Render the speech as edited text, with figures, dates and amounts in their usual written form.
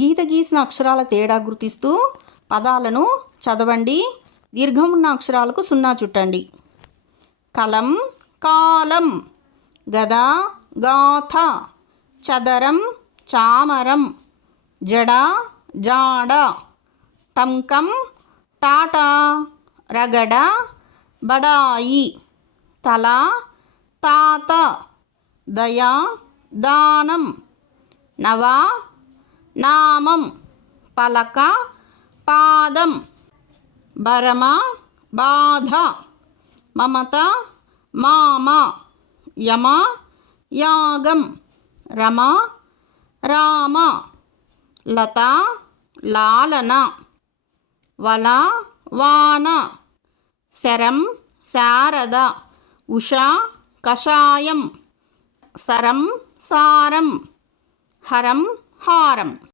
గీత గీసిన అక్షరాల తేడా గుర్తిస్తూ పదాలను చదవండి. దీర్ఘం ఉన్న అక్షరాలకు 0 చుట్టండి. కలం కాలం, గద గాథ, చదరం చామరం, జడ జాడ, టంకం టాటా, రగడ బడాయి, తల తాత, దయ దానం, నవ నామం, పలక పాదం, భరమ బాధ, మమత మామ, యమ యాగం, రమ రామ, లత లాలన, వల వాన, శరం శారద, ఉష కషాయం, సరం సారం, హరం హారం.